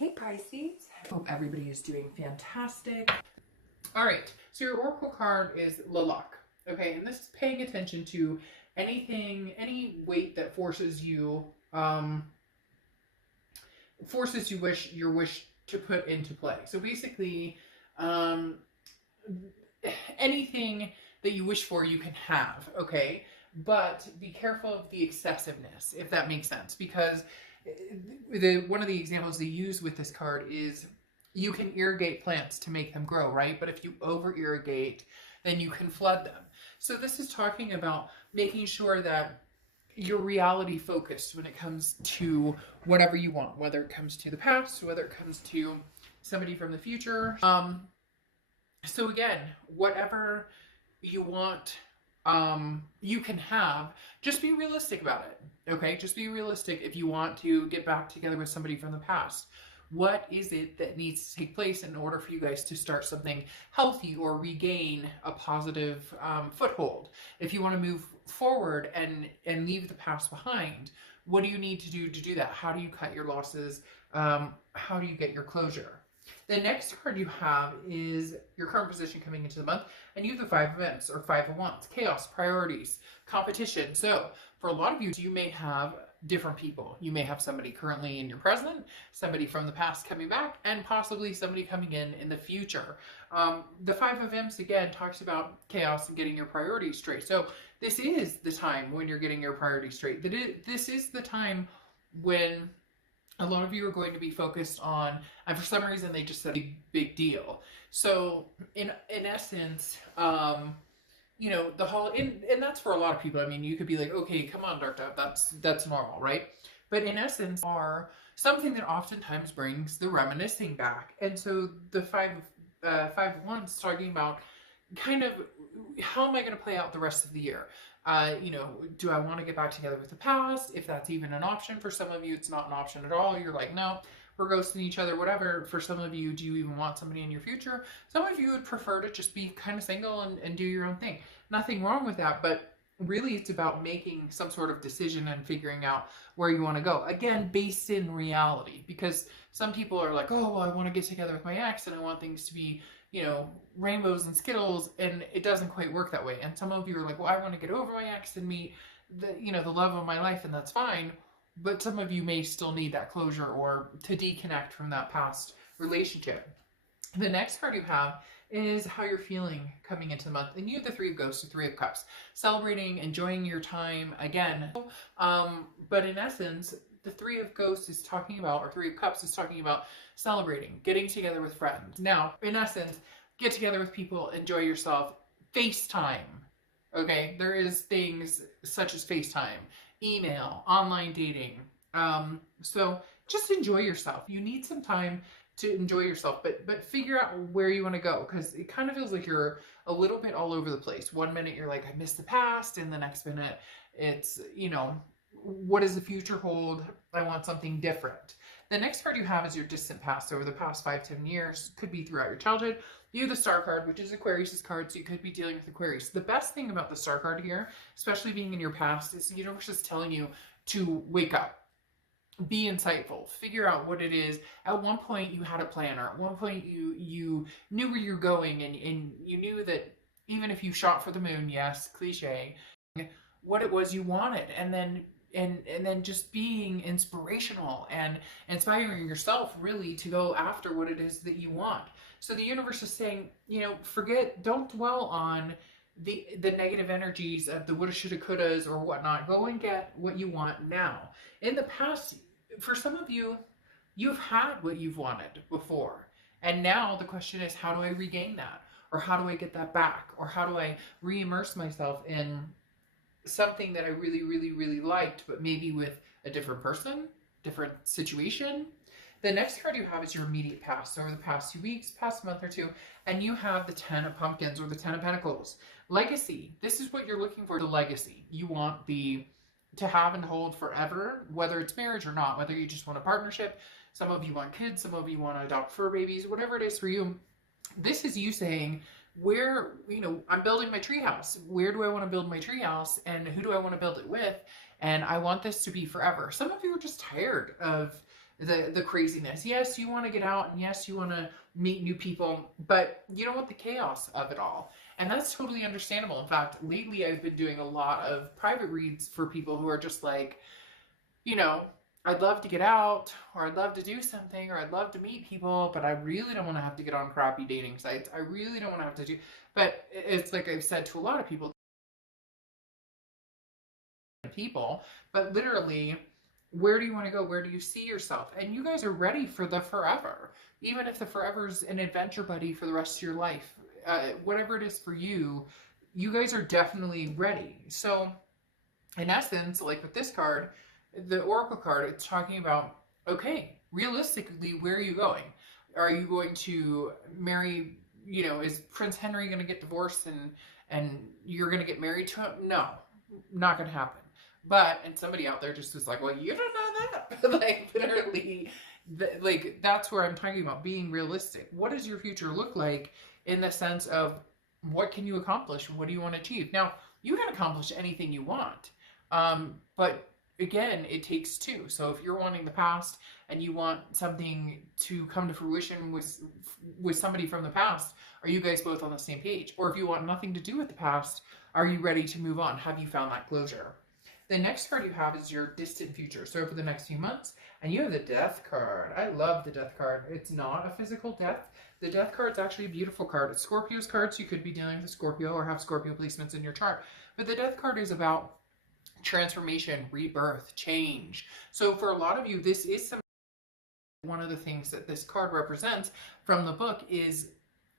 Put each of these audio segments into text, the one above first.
Hey Pisces, hope everybody is doing fantastic. All right, so your oracle card is Lilac, okay, and this is paying attention to anything, any weight that forces you, your wish to put into play. So basically, um, anything that you wish for, you can have, okay, but be careful of the excessiveness, if that makes sense, because one of the examples they use with this card is you can irrigate plants to make them grow, right? But if you over irrigate, then you can flood them. So this is talking about making sure that you're reality focused when it comes to whatever you want, whether it comes to the past, whether it comes to somebody from the future. So again, whatever you want, you can have, just be realistic about it. Okay, just be realistic. If you want to get back together with somebody from the past, what is it that needs to take place in order for you guys to start something healthy or regain a positive foothold? If you want to move forward and leave the past behind, what do you need to do that? How do you cut your losses? How do you get your closure? The next card you have is your current position coming into the month, and you have the Five of Wands or Five of Wands, chaos, priorities, competition. So for a lot of you, you may have different people. You may have somebody currently in your present, somebody from the past coming back, and possibly somebody coming in the future. The Five of Wands, again, talks about chaos and getting your priorities straight. So this is the time when you're getting your priorities straight. This is the time when a lot of you are going to be focused on, and for some reason they just said a big deal. So in essence, you know, the holiday, and that's for a lot of people. I mean, you could be like, okay, come on, Dark Dove, that's normal, right? But in essence, are something that oftentimes brings the reminiscing back. And so the Five of Wands talking about kind of how am I going to play out the rest of the year? You know, do I want to get back together with the past? If that's even an option. For some of you, it's not an option at all. You're like, no, we're ghosting each other, whatever. For some of you, do you even want somebody in your future? Some of you would prefer to just be kind of single and do your own thing. Nothing wrong with that, but really it's about making some sort of decision and figuring out where you want to go. Again, based in reality, because some people are like, oh, well, I want to get together with my ex and I want things to be, you know, rainbows and Skittles, and it doesn't quite work that way. And some of you are like, well, I want to get over my ex and meet the, you know, the love of my life, and that's fine. But some of you may still need that closure or to deconnect from that past relationship. The next card you have is how you're feeling coming into the month. And you have the Three of Ghosts or Three of Cups. Celebrating, enjoying your time again. But in essence, the Three of Ghosts is talking about, or Three of Cups is talking about celebrating, getting together with friends. Now, in essence, get together with people, enjoy yourself, FaceTime. Okay, there is things such as FaceTime, email, online dating. So just enjoy yourself. You need some time to enjoy yourself, but figure out where you want to go, because it kind of feels like you're a little bit all over the place. One minute you're like, I miss the past, and the next minute it's, you know, what does the future hold? I want something different. The next card you have is your distant past, over the past 5-10 years, could be throughout your childhood. You have the Star card, which is Aquarius's card, so you could be dealing with Aquarius. The best thing about the Star card here, especially being in your past, is the universe is telling you to wake up. Be insightful, figure out what it is. At one point you had a plan, or at one point you knew where you're going, and you knew that even if you shot for the moon, yes, cliche, what it was you wanted, and then just being inspirational and inspiring yourself really to go after what it is that you want. So the universe is saying, you know, don't dwell on the negative energies of the woulda, shoulda, couldas or whatnot. Go and get what you want now. In the past, for some of you, you've had what you've wanted before. And now the question is, how do I regain that? Or how do I get that back? Or how do I re-immerse myself in something that I really, really, really liked, but maybe with a different person, different situation? The next card you have is your immediate past, over the past 2 weeks, past month or two, and you have the 10 of Pumpkins or the 10 of Pentacles. Legacy. This is what you're looking for, the legacy. You want to have and hold forever, whether it's marriage or not, whether you just want a partnership. Some of you want kids, some of you want to adopt fur babies, whatever it is for you. This is you saying, where, you know, I'm building my treehouse. Where do I want to build my treehouse, and who do I want to build it with? And I want this to be forever. Some of you are just tired of the craziness. Yes, you want to get out, and yes, you want to meet new people, but you don't want the chaos of it all. And that's totally understandable. In fact, lately I've been doing a lot of private reads for people who are just like, you know, I'd love to get out, or I'd love to do something, or I'd love to meet people, but I really don't want to have to get on crappy dating sites. I really don't want to have to do, but it's like I've said to a lot of people, but literally, where do you want to go? Where do you see yourself? And you guys are ready for the forever. Even if the forever's an adventure buddy for the rest of your life, whatever it is for you, you guys are definitely ready. So, in essence, like with this card, the Oracle card, it's talking about, okay, realistically, where are you going? Are you going to marry, is Prince Henry going to get divorced and you're going to get married to him? No, not going to happen. But, and somebody out there just was like, well, you don't know that. Like, literally, like, that's where I'm talking about being realistic. What does your future look like in the sense of what can you accomplish? What do you want to achieve? Now, you can accomplish anything you want. But again, it takes two. So if you're wanting the past and you want something to come to fruition with somebody from the past, are you guys both on the same page? Or if you want nothing to do with the past, are you ready to move on? Have you found that closure? The next card you have is your distant future. So for the next few months, and you have the Death card. I love the Death card. It's not a physical death. The Death card is actually a beautiful card. It's Scorpio's card, so you could be dealing with a Scorpio or have Scorpio placements in your chart. But the Death card is about transformation, rebirth, change. So for a lot of you, this is one of the things that this card represents from the book is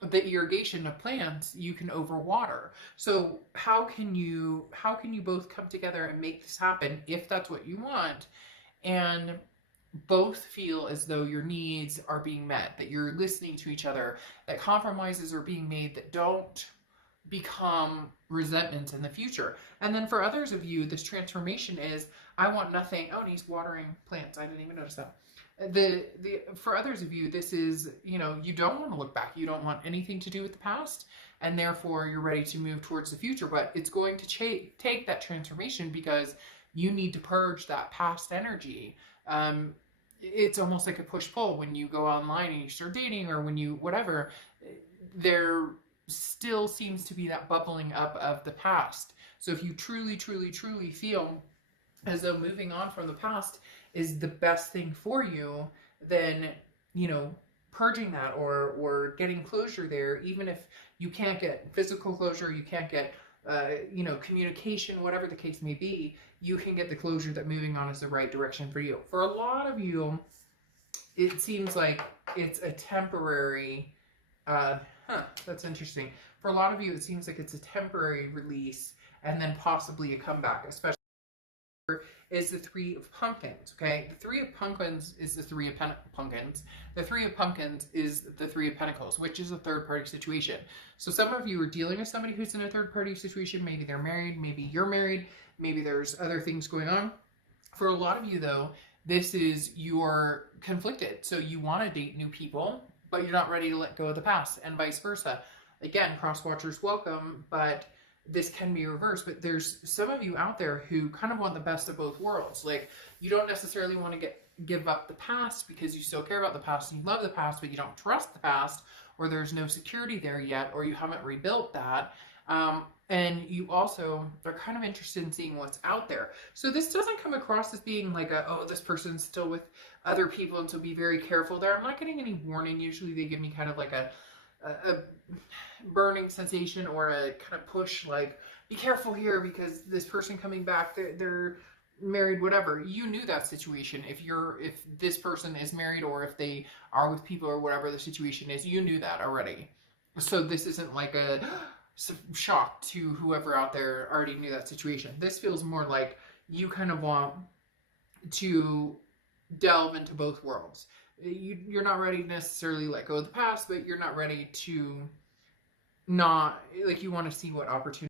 the irrigation of plants. You can overwater. So how can you both come together and make this happen if that's what you want, and both feel as though your needs are being met, that you're listening to each other, that compromises are being made that don't become resentments in the future. And then for others of you, this transformation is, I want nothing. Oh, and he's watering plants. I didn't even notice that. For others of you, this is, you don't want to look back. You don't want anything to do with the past, and therefore you're ready to move towards the future. But it's going to take that transformation because you need to purge that past energy. It's almost like a push-pull when you go online and you start dating, or when you whatever. There still seems to be that bubbling up of the past. So if you truly, truly, truly feel as though moving on from the past is the best thing for you, then, purging that or getting closure there, even if you can't get physical closure, you can't get, communication, whatever the case may be, you can get the closure that moving on is the right direction for you. For a lot of you, it seems like it's a temporary, that's interesting. For a lot of you, it seems like it's a temporary release and then possibly a comeback, especially is the Three of Pumpkins, okay? The Three of Pumpkins is the Three of Pumpkins. The Three of Pumpkins is the Three of Pentacles, which is a third-party situation. So some of you are dealing with somebody who's in a third-party situation. Maybe they're married, maybe you're married, maybe there's other things going on. For a lot of you, though, this is you're conflicted. So you want to date new people, but you're not ready to let go of the past, and vice versa. Again, cross-watchers welcome, but this can be reversed. But there's some of you out there who kind of want the best of both worlds. Like, you don't necessarily want to give up the past because you still care about the past and you love the past, but you don't trust the past, or there's no security there yet, or you haven't rebuilt that. And you also are kind of interested in seeing what's out there. So this doesn't come across as being like oh, this person's still with other people, and so be very careful there. I'm not getting any warning. Usually they give me kind of like a burning sensation or a kind of push, like, be careful here because this person coming back, they're married, whatever. You knew that situation. If this person is married, or if they are with people, or whatever the situation is, you knew that already. So this isn't like a shock to whoever out there already knew that situation. This feels more like you kind of want to delve into both worlds. You're not ready to necessarily let go of the past, but you're not ready to not, like, you want to see what opportunity.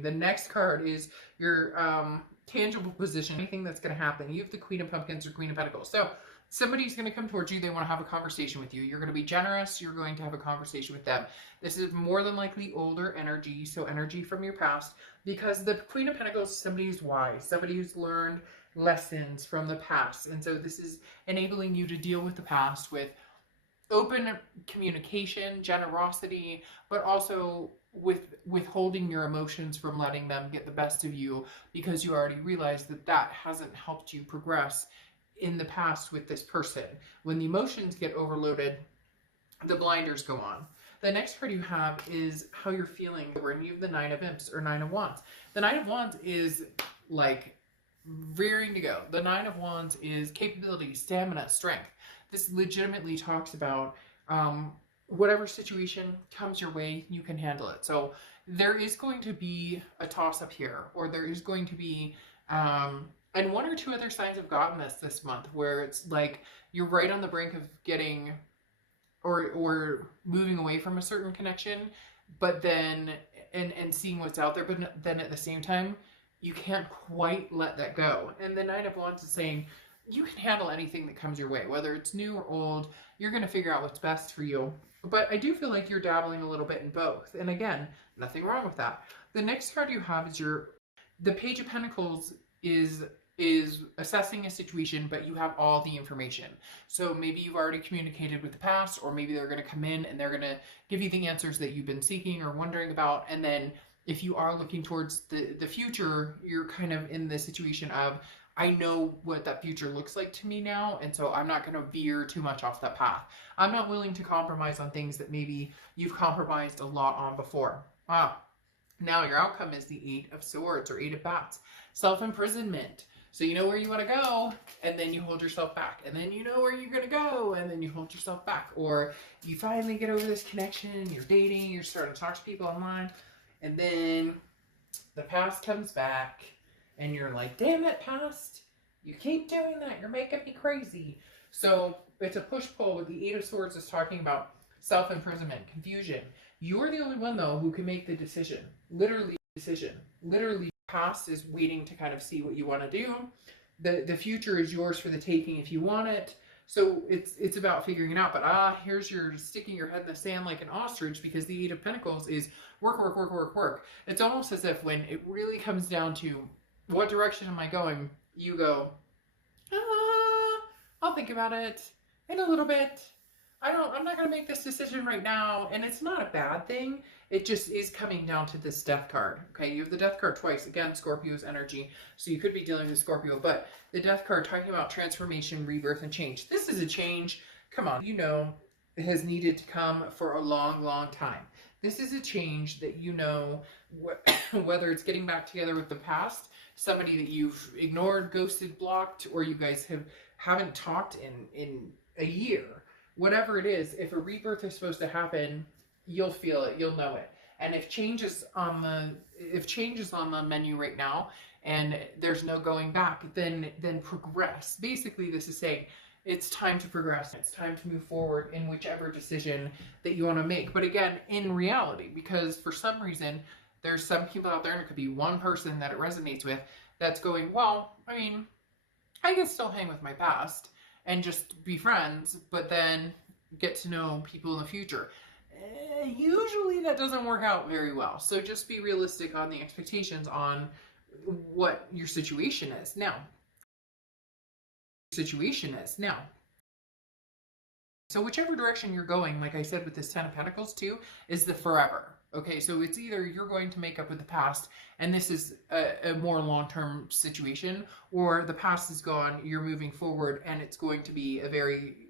The next card is your tangible position, anything that's going to happen. You have the Queen of Pumpkins or Queen of Pentacles. So somebody's going to come towards you. They want to have a conversation with you. You're going to be generous. You're going to have a conversation with them. This is more than likely older energy, so energy from your past, because the Queen of Pentacles is somebody who's wise, somebody who's learned lessons from the past. And so this is enabling you to deal with the past with open communication, generosity, but also with withholding your emotions from letting them get the best of you, because you already realized that that hasn't helped you progress in the past with this person. When the emotions get overloaded, the blinders go on. The next card you have is how you're feeling, and you have the Nine of Imps or Nine of Wands. The Nine of Wands is like rearing to go. The Nine of Wands is capability, stamina, strength. This legitimately talks about whatever situation comes your way, you can handle it. So there is going to be a toss up here, or there is going to be, and one or two other signs have gotten this month, where it's like you're right on the brink of getting or moving away from a certain connection, but then and seeing what's out there, but then at the same time you can't quite let that go. And the Nine of Wands is saying you can handle anything that comes your way, whether it's new or old. You're going to figure out what's best for you. But I do feel like you're dabbling a little bit in both, and again, nothing wrong with that. The next card you have is the Page of Pentacles is assessing a situation, but you have all the information. So maybe you've already communicated with the past, or maybe they're going to come in and they're going to give you the answers that you've been seeking or wondering about. And then if you are looking towards the future, you're kind of in the situation of, I know what that future looks like to me now, and so I'm not going to veer too much off that path. I'm not willing to compromise on things that maybe you've compromised a lot on before. Now your outcome is the Eight of Swords or Eight of Bats. Self-imprisonment. So you know where you want to go, and then you hold yourself back. And then you know where you're going to go, and then you hold yourself back. Or you finally get over this connection, you're dating, you're starting to talk to people online, and then the past comes back, and you're like, damn it, past. You keep doing that. You're making me crazy. So it's a push-pull. With the Eight of Swords is talking about self-imprisonment, confusion. You're the only one, though, who can make the decision. Literally, decision. Literally, past is waiting to kind of see what you want to do. The future is yours for the taking if you want it. So it's about figuring it out. But here's your sticking your head in the sand like an ostrich, because the Eight of Pentacles is work, work, work, work, work. It's almost as if when it really comes down to what direction am I going, you go, I'll think about it in a little bit. I'm not going to make this decision right now. And it's not a bad thing. It just is coming down to this Death card. Okay, you have the Death card twice. Again, Scorpio's energy. So you could be dealing with Scorpio. But the Death card talking about transformation, rebirth, and change. This is a change, come on, you know, has needed to come for a long, long time. This is a change that you know, whether it's getting back together with the past, somebody that you've ignored, ghosted, blocked, or you guys haven't talked in a year. Whatever it is, if a rebirth is supposed to happen, you'll feel it, you'll know it. And if change is on the menu right now and there's no going back, then progress. Basically, this is saying it's time to progress. It's time to move forward in whichever decision that you want to make. But again, in reality, because for some reason, there's some people out there, and it could be one person that it resonates with, that's going, well, I mean, I can still hang with my past and just be friends, but then get to know people in the future. Usually that doesn't work out very well. So just be realistic on the expectations on what your situation is now. So whichever direction you're going, like I said with this Ten of Pentacles too, is the forever. Okay, so it's either you're going to make up with the past, and this is a more long-term situation, or the past is gone, you're moving forward, and it's going to be a very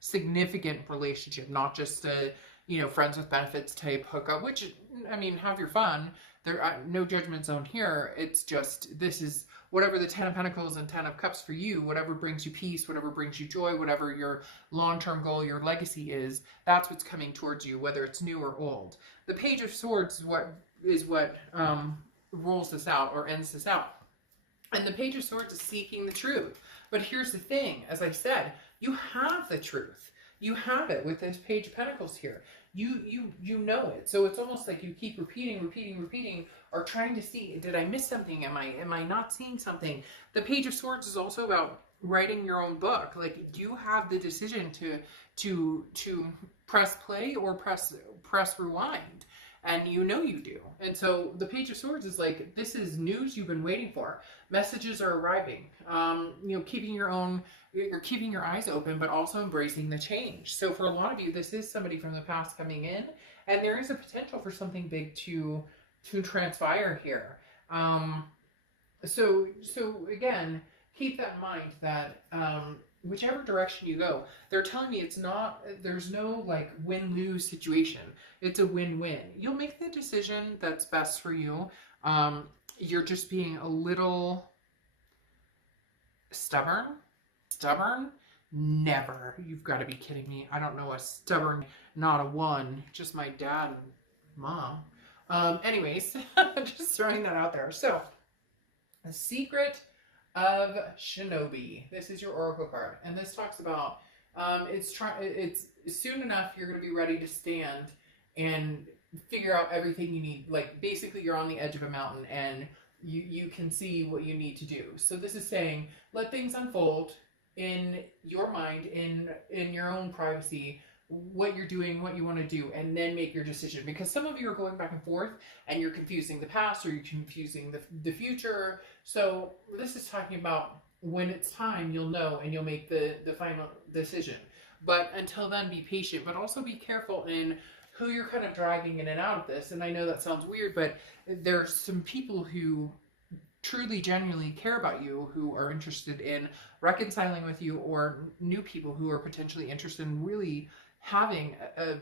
significant relationship, not just a, you know, friends with benefits type hookup, which, I mean, have your fun. There are no judgment zone here. It's just, this is whatever the Ten of Pentacles and Ten of Cups for you, whatever brings you peace, whatever brings you joy, whatever your long-term goal, your legacy is, that's what's coming towards you, whether it's new or old. The Page of Swords is what rolls this out or ends this out. And the Page of Swords is seeking the truth. But here's the thing, as I said, you have the truth. You have it with this Page of Pentacles here. You know it. So it's almost like you keep repeating, or trying to see, did I miss something? Am I not seeing something? The Page of Swords is also about writing your own book. Like, you have the decision to press play or press rewind. and you know you do. And so the Page of Swords is like, this is news you've been waiting for. Messages are arriving. You know, you're keeping your eyes open, but also embracing the change. So for a lot of you, this is somebody from the past coming in, and there is a potential for something big to transpire here. So again, keep that in mind that whichever direction you go, they're telling me there's no like win-lose situation. It's a win-win. You'll make the decision that's best for you. You're just being a little stubborn. Stubborn? Never. You've got to be kidding me. I don't know a stubborn, not a one, just my dad and mom. Anyways, just throwing that out there. So, the Secret of Shinobi. This is your oracle card, and this talks about it's soon enough you're going to be ready to stand and figure out everything you need. Like basically, you're on the edge of a mountain, and you can see what you need to do. So this is saying let things unfold in your mind, in your own privacy, what you're doing, what you want to do, and then make your decision. Because some of you are going back and forth and you're confusing the past or you're confusing the future. So this is talking about when it's time, you'll know and you'll make the final decision. But until then, be patient, but also be careful in who you're kind of dragging in and out of this. And I know that sounds weird, but there's some people who truly, genuinely care about you, who are interested in reconciling with you, or new people who are potentially interested in really having a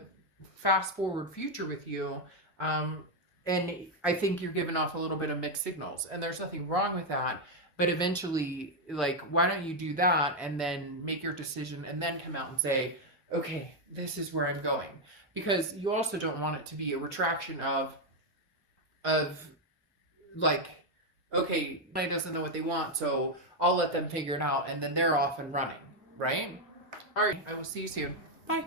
fast forward future with you. And I think you're giving off a little bit of mixed signals, and there's nothing wrong with that. But eventually, like, why don't you do that and then make your decision and then come out and say, okay, this is where I'm going. Because you also don't want it to be a retraction of like, okay, I doesn't know what they want, so I'll let them figure it out, and then they're off and running, right? All right, I will see you soon. Bye.